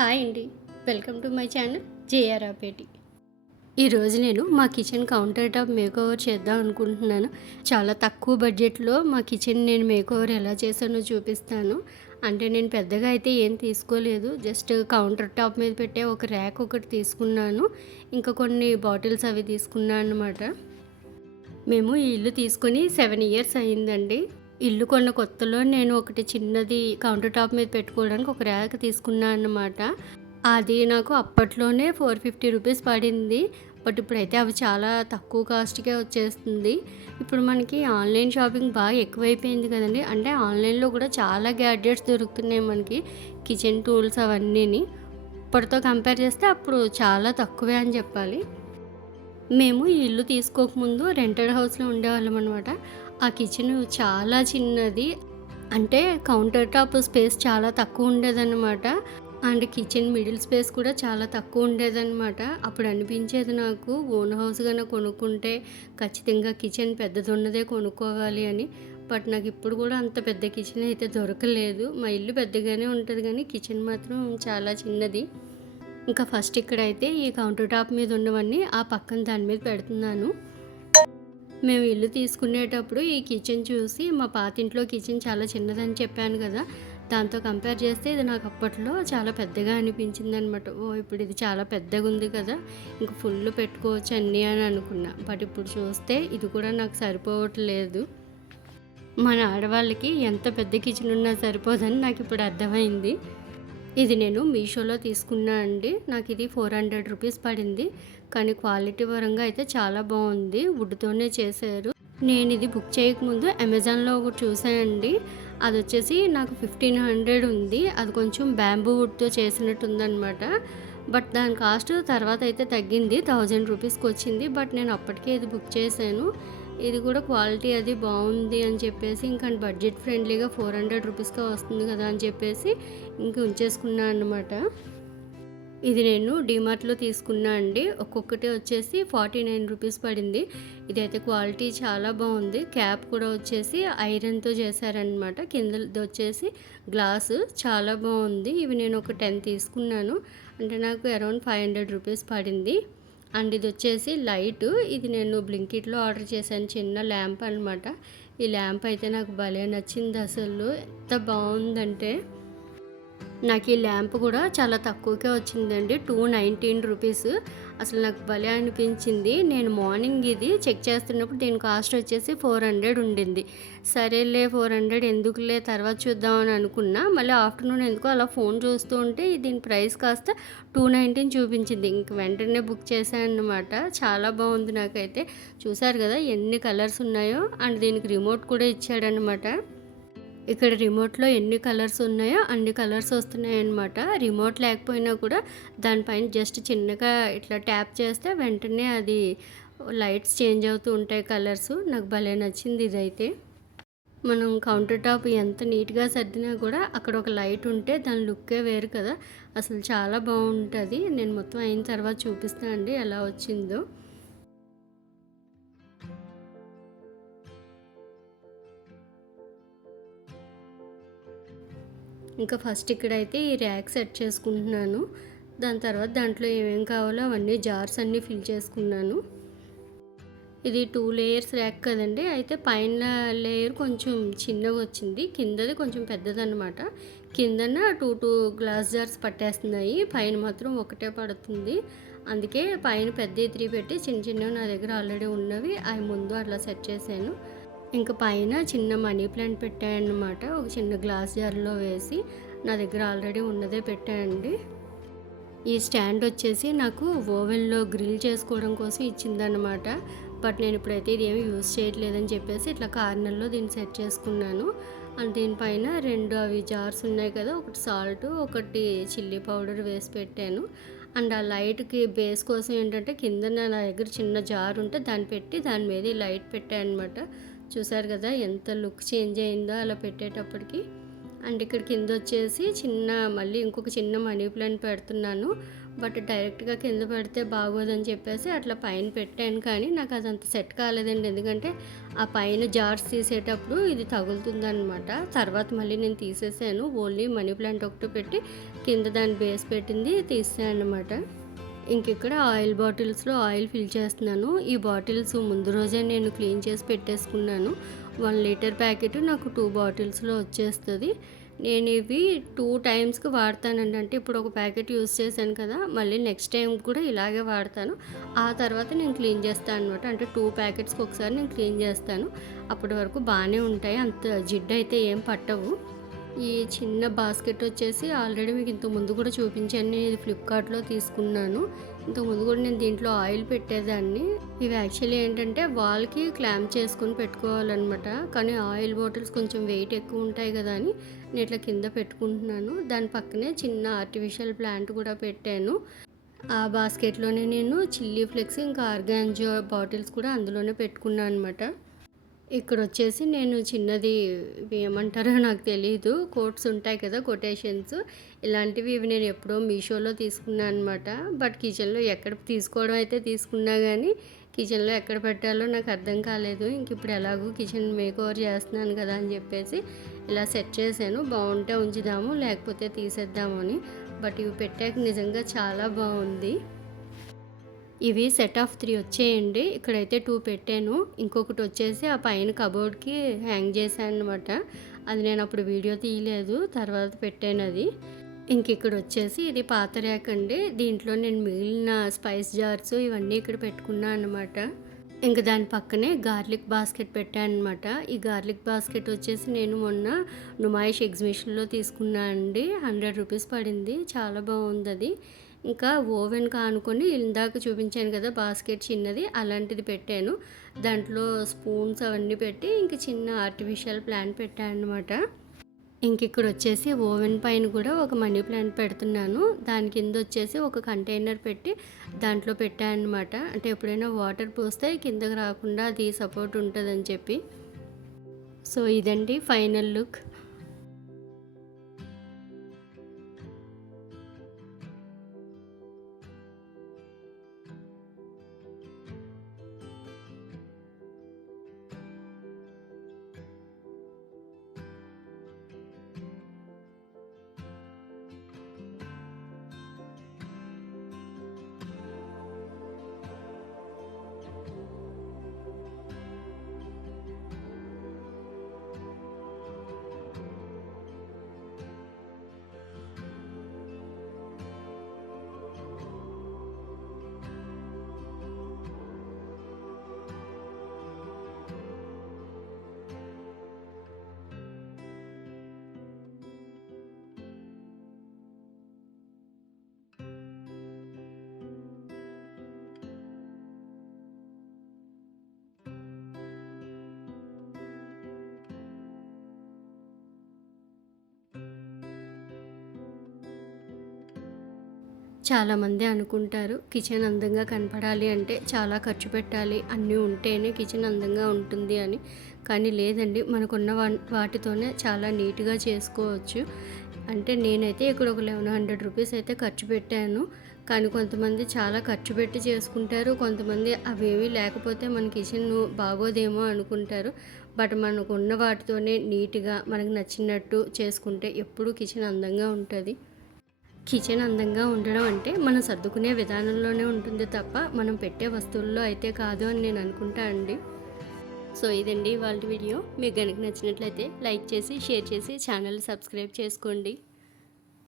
Hi అండి. Welcome to my channel జేఆర్ఆపేటి. ఈరోజు నేను మా కిచెన్ కౌంటర్ టాప్ మేకోవర్ చేద్దాం అనుకుంటున్నాను. చాలా తక్కువ బడ్జెట్‌లో మా కిచెన్ నేను మేకోవర్ ఎలా చేశానో చూపిస్తాను. అంటే నేను పెద్దగా అయితే ఏం తీసుకోలేదు. జస్ట్ కౌంటర్ టాప్ మీద పెట్టే ఒక ర్యాక్ ఒకటి తీసుకున్నాను. ఇంకా కొన్ని బాటిల్స్ అవి తీసుకున్నాను అనమాట. మేము ఈ ఇల్లు తీసుకొని 7 ఇయర్స్ అయిందండి. ఇల్లు కొన్న కొత్తలో నేను ఒకటి చిన్నది కౌంటర్ టాప్ మీద పెట్టుకోవడానికి ఒక ర్యాక్ తీసుకున్నా అన్నమాట. అది నాకు అప్పట్లోనే 450 రూపీస్ పడింది. బట్ ఇప్పుడైతే అవి చాలా తక్కువ కాస్ట్‌కే వచ్చేస్తుంది. ఇప్పుడు మనకి ఆన్‌లైన్ షాపింగ్ బాగా ఎక్కువైపోయింది కదండీ. అంటే ఆన్‌లైన్‌లో కూడా చాలా గ్యాడ్జెట్స్ దొరుకుతున్నాయి మనకి. కిచెన్ టూల్స్ అవన్నీని. ఇప్పటితో కంపేర్ చేస్తే అప్పుడు చాలా తక్కువే అని చెప్పాలి. మేము ఈ ఇల్లు తీసుకోకముందు రెంటెడ్ హౌస్‌లో ఉండేవాళ్ళం అనమాట. ఆ కిచెను చాలా చిన్నది. అంటే కౌంటర్ టాప్ స్పేస్ చాలా తక్కువ ఉండేదన్నమాట. అండ్ కిచెన్ మిడిల్ స్పేస్ కూడా చాలా తక్కువ ఉండేదన్నమాట. అప్పుడు అనిపించేది నాకు ఓన్ హౌస్ గాన కొనుక్కుంటే ఖచ్చితంగా కిచెన్ పెద్దదున్నదే కొనుక్కోవాలి అని. బట్ నాకు ఇప్పుడు కూడా అంత పెద్ద కిచెన్ అయితే దొరకలేదు. మా ఇల్లు పెద్దగానే ఉంటది గానీ కిచెన్ మాత్రం చాలా చిన్నది. ఇంకా ఫస్ట్ ఇక్కడైతే ఈ కౌంటర్ టాప్ మీద ఉన్నవన్నీ ఆ పక్కన దాని మీద పెడుతున్నాను. మేము ఇల్లు తీసుకునేటప్పుడు ఈ కిచెన్ చూసి మా పాతింట్లో కిచెన్ చాలా చిన్నదని చెప్పాను కదా, దాంతో కంపేర్ చేస్తే ఇది నాకు అప్పట్లో చాలా పెద్దగా అనిపించింది అనమాట. ఇప్పుడు ఇది చాలా పెద్దగా ఉంది కదా, ఇంక ఫుల్ పెట్టుకోవచ్చు అన్నీ అని అనుకున్నా. బట్ ఇప్పుడు చూస్తే ఇది కూడా నాకు సరిపోవట్లేదు. మన ఆడవాళ్ళకి ఎంత పెద్ద కిచెన్ ఉన్నా సరిపోదని నాకు ఇప్పుడు అర్థమైంది. ఇది నేను మీషోలో తీసుకున్నా అండి. నాకు ఇది 400 రూపీస్ పడింది. కానీ క్వాలిటీ పరంగా అయితే చాలా బాగుంది. వుడ్‌తోనే చేశారు. నేను ఇది బుక్ చేయకముందు అమెజాన్‌లో ఒకటి చూసానండి. అది వచ్చేసి నాకు 1500 ఉంది. అది కొంచెం బ్యాంబూ వుడ్‌తో చేసినట్టు ఉందన్నమాట. బట్ దాని కాస్ట్ తర్వాత అయితే తగ్గింది. 1000 రూపీస్కి వచ్చింది. బట్ నేను అప్పటికే ఇది బుక్ చేశాను. ఇది కూడా క్వాలిటీ అది బాగుంది అని చెప్పేసి, ఇంకా బడ్జెట్ ఫ్రెండ్లీగా 400 రూపీస్‌కే వస్తుంది కదా అని చెప్పేసి ఇంక ఉంచేసుకున్నాను అన్నమాట. ఇది నేను డీమార్ట్‌లో తీసుకున్నా అండి. ఒక్కొక్కటి వచ్చేసి 49 రూపీస్ పడింది. ఇదైతే క్వాలిటీ చాలా బాగుంది. క్యాప్ కూడా వచ్చేసి ఐరన్‌తో చేశారనమాట. కిందది వచ్చేసి గ్లాసు చాలా బాగుంది. ఇవి నేను ఒక 10 తీసుకున్నాను. అంటే నాకు అరౌండ్ 500 రూపీస్ పడింది. అండ్ ఇది వచ్చేసి లైటు. ఇది నేను బ్లింకిట్లో ఆర్డర్ చేశాను. చిన్న ల్యాంప్ అనమాట. ఈ ల్యాంప్ అయితే నాకు భలే నచ్చింది అసలు. ఎంత బాగుందంటే, నాకు ఈ ల్యాంప్ కూడా చాలా తక్కువకే వచ్చిందండి. 219 రూపీస్. అసలు నాకు భలే అనిపించింది. నేను మార్నింగ్ ఇది చెక్ చేస్తున్నప్పుడు దీని కాస్ట్ వచ్చేసి 400 ఉండింది. సరేలే 400 ఎందుకులే తర్వాత చూద్దాం అని అనుకున్నా. మళ్ళీ ఆఫ్టర్నూన్ ఎందుకో అలా ఫోన్ చూస్తూ ఉంటే దీని ప్రైస్ కాస్త 219 చూపించింది. ఇంక వెంటనే బుక్ చేశాను అన్నమాట. చాలా బాగుంది నాకైతే. చూసారు కదా ఎన్ని కలర్స్ ఉన్నాయో. అండ్ దీనికి రిమోట్ కూడా ఇచ్చాడనమాట. ఇక్కడ రిమోట్లో ఎన్ని కలర్స్ ఉన్నాయో అన్ని కలర్స్ వస్తున్నాయన్నమాట. రిమోట్ లేకపోయినా కూడా దానిపైన జస్ట్ చిన్నగా ఇట్లా ట్యాప్ చేస్తే వెంటనే అది లైట్స్ చేంజ్ అవుతూ ఉంటాయి కలర్స్. నాకు భలే నచ్చింది ఇదైతే. మనం కౌంటర్ టాప్ ఎంత నీట్గా సర్దినా కూడా అక్కడ ఒక లైట్ ఉంటే దాని లుక్కే వేరు కదా. అసలు చాలా బాగుంటుంది. నేను మొత్తం అయిన తర్వాత చూపిస్తాను అండి ఎలా వచ్చిందో. ఇంకా ఫస్ట్ ఇక్కడైతే ఈ ర్యాక్ సెట్ చేసుకుంటున్నాను. దాని తర్వాత దాంట్లో ఏమేమి కావాలో అవన్నీ జార్స్ అన్నీ ఫిల్ చేసుకున్నాను. ఇది 2 లేయర్స్ ర్యాక్ కదండి. అయితే పైన లేయర్ కొంచెం చిన్నగా వచ్చింది. కిందది కొంచెం పెద్దదన్నమాట. కిందన 2 గ్లాస్ జార్స్ పట్టేస్తున్నాయి. పైన మాత్రం ఒకటే పడుతుంది. అందుకే పైన పెద్దవి 3 పెట్టి చిన్న చిన్నవి నా దగ్గర ఆల్రెడీ ఉన్నవి అవి ముందు అట్లా సెట్ చేశాను. ఇంక పైన చిన్న మనీ ప్లాంట్ పెట్టానన్నమాట. ఒక చిన్న గ్లాస్ జార్లో వేసి నా దగ్గర ఆల్రెడీ ఉన్నదే పెట్టానండి. ఈ స్టాండ్ వచ్చేసి నాకు ఓవెన్లో గ్రిల్ చేసుకోవడం కోసం ఇచ్చిందనమాట. బట్ నేను ఇప్పుడైతే ఇది ఏమీ యూజ్ చేయట్లేదని చెప్పేసి ఇట్లా కార్నర్లో దీన్ని సెట్ చేసుకున్నాను. అండ్ దీనిపైన 2 అవి జార్స్ ఉన్నాయి కదా, ఒకటి సాల్ట్ ఒకటి చిల్లీ పౌడర్ వేసి పెట్టాను. అండ్ ఆ లైట్కి బేస్ కోసం ఏంటంటే కింద నా దగ్గర చిన్న జార్ ఉంటే దాన్ని పెట్టి దాని మీద ఈ లైట్ పెట్టాను అనమాట. చూసారు కదా ఎంత లుక్ చేంజ్ అయిందో అలా పెట్టేటప్పటికి. అండ్ ఇక్కడ కిందొచ్చేసి మళ్ళీ ఇంకొక చిన్న మనీ ప్లాంట్ పెడుతున్నాను. బట్ డైరెక్ట్‌గా కింద పెడితే బాగోదని చెప్పేసి అట్లా పైన పెట్టాను. కానీ నాకు అదంత సెట్ కాలేదండి. ఎందుకంటే ఆ పైన జార్స్ తీసేటప్పుడు ఇది తగులుతుందనమాట. తర్వాత మళ్ళీ నేను తీసేసాను. ఓన్లీ మనీ ప్లాంట్ ఒకటి పెట్టి కింద దాని బేస్ పెట్టింది తీసేసాను అనమాట. ఇంకిక్కడ ఆయిల్ బాటిల్స్‌లో ఆయిల్ ఫిల్ చేస్తున్నాను. ఈ బాటిల్స్ ముందు రోజే నేను క్లీన్ చేసి పెట్టేసుకున్నాను. 1 లీటర్ ప్యాకెట్ నాకు 2 బాటిల్స్‌లో వచ్చేస్తది. నేను ఇవి 2 టైమ్స్‌కి వాడతానండి. అంటే ఇప్పుడు ఒక ప్యాకెట్ యూజ్ చేశాను కదా! మళ్ళీ నెక్స్ట్ టైమ్ కూడా ఇలాగే వాడతాను. ఆ తర్వాత నేను క్లీన్ చేస్తాను అనమాట. అంటే 2 ప్యాకెట్స్‌కి ఒకసారి నేను క్లీన్ చేస్తాను. అప్పటి వరకు బానే ఉంటాయి. అంత జిడ్డయితే ఏం పట్టవు. ఈ చిన్న బాస్కెట్ వచ్చేసి ఆల్రెడీ మీకు ఇంతకుముందు కూడా చూపించాను. నేను ఇది ఫ్లిప్‌కార్ట్‌లో తీసుకున్నాను. ఇంతకుముందు కూడా నేను దీంట్లో ఆయిల్ పెట్టేదాన్ని. ఇవి యాక్చువల్లీ ఏంటంటే వాల్‌కి క్లాంప్ చేసుకొని పెట్టుకోవాలనమాట. కానీ ఆయిల్ బాటిల్స్ కొంచెం వెయిట్ ఎక్కువ ఉంటాయి కదా అని నేను ఇట్లా కింద పెట్టుకుంటున్నాను. దాని పక్కనే చిన్న ఆర్టిఫిషియల్ ప్లాంట్ కూడా పెట్టాను. ఆ బాస్కెట్‌లోనే నేను చిల్లీ ఫ్లేక్స్ ఇంకా ఆర్గాంజో బాటిల్స్ కూడా అందులోనే పెట్టుకున్నాను అనమాట. ఇక్కడొచ్చేసి నేను చిన్నది ఇవి ఏమంటారో నాకు తెలీదు. కోట్స్ ఉంటాయి కదా! కొటేషన్స్ ఇవి నేను ఎప్పుడో మీషోలో తీసుకున్నా అనమాట. బట్ కిచెన్‌లో ఎక్కడ తీసుకోవడం అయితే తీసుకున్నా గానీ, కిచెన్‌లో ఎక్కడ పెట్టాలో నాకు అర్థం కాలేదు. ఇప్పుడు ఎలాగో కిచెన్ మేకోవర్ చేస్తున్నాను కదా అని చెప్పేసి ఇలా సెట్ చేశాను. బావుంటే ఉంచుదాము, లేకపోతే తీసేద్దాము అని. బట్ ఇవి పెట్టాక నిజంగా చాలా బావుంది. ఇవి సెట్ ఆఫ్ 3 వచ్చాయండి. ఇక్కడైతే 2 పెట్టాను. ఇంకొకటి వచ్చేసి ఆ పైన కబోర్డ్‌కి హ్యాంగ్ చేశాననమాట. అది నేను అప్పుడు వీడియో తీయలేదు. తర్వాత పెట్టానది. ఇంకిక్కడొచ్చేసి ఇది పాత ర్యాక్ అండి. దీంట్లో నేను మిగిలిన స్పైస్ జార్స్ ఇవన్నీ ఇక్కడ పెట్టుకున్నా అనమాట. ఇంక దాని పక్కనే గార్లిక్ బాస్కెట్ పెట్టాననమాట. ఈ గార్లిక్ బాస్కెట్ వచ్చేసి నేను మొన్న నుమాయిష్ ఎగ్జిబిషన్‌లో తీసుకున్నా అండి. 100 రూపీస్ పడింది. చాలా బావుందది. ఇంకా ఓవెన్‌కి ఆనుకొని ఇందాక చూపించాను కదా! బాస్కెట్ చిన్నది అలాంటిది పెట్టాను. దాంట్లో స్పూన్స్ అవన్నీ పెట్టి ఇంక చిన్న ఆర్టిఫిషియల్ ప్లాంట్ పెట్టాననమాట. ఇంకిక్కడొచ్చేసి ఓవెన్ పైన కూడా ఒక మనీ ప్లాంట్ పెడుతున్నాను. దాని కిందొచ్చేసి ఒక కంటైనర్ పెట్టి దాంట్లో పెట్టాననమాట. అంటే ఎప్పుడైనా వాటర్ పోస్తే కిందకి రాకుండా అది సపోర్ట్ ఉంటదని చెప్పి. సో ఇదండి ఫైనల్ లుక్. చాలామంది అనుకుంటారు కిచెన్ అందంగా కనపడాలి అంటే చాలా ఖర్చు పెట్టాలి, అన్నీ ఉంటేనే కిచెన్ అందంగా ఉంటుంది అని. కానీ లేదండి, మనకున్న వాటితోనే చాలా నీట్గా చేసుకోవచ్చు. అంటే నేనైతే ఇక్కడ ఒక 1100 రూపీస్ అయితే ఖర్చు పెట్టాను. కానీ కొంతమంది చాలా ఖర్చు పెట్టి చేసుకుంటారు. కొంతమంది అవేవి లేకపోతే మన కిచెన్ బాగోదేమో అనుకుంటారు. బట్ మనకున్న వాటితోనే నీట్గా మనకు నచ్చినట్టు చేసుకుంటే ఎప్పుడూ కిచెన్ అందంగా ఉంటుంది. కిచెన్ అందంగా ఉండడం అంటే మనం సర్దుకునే విధానంలోనే ఉంటుంది తప్ప మనం పెట్టే వస్తువుల్లో అయితే కాదు అని నేను అనుకుంటా అండి. సో ఇదండి ఇవాల్టి వీడియో. మీకు గనుక నచ్చినట్లయితే లైక్ చేసి, షేర్ చేసి ఛానల్ సబ్స్క్రైబ్ చేసుకోండి.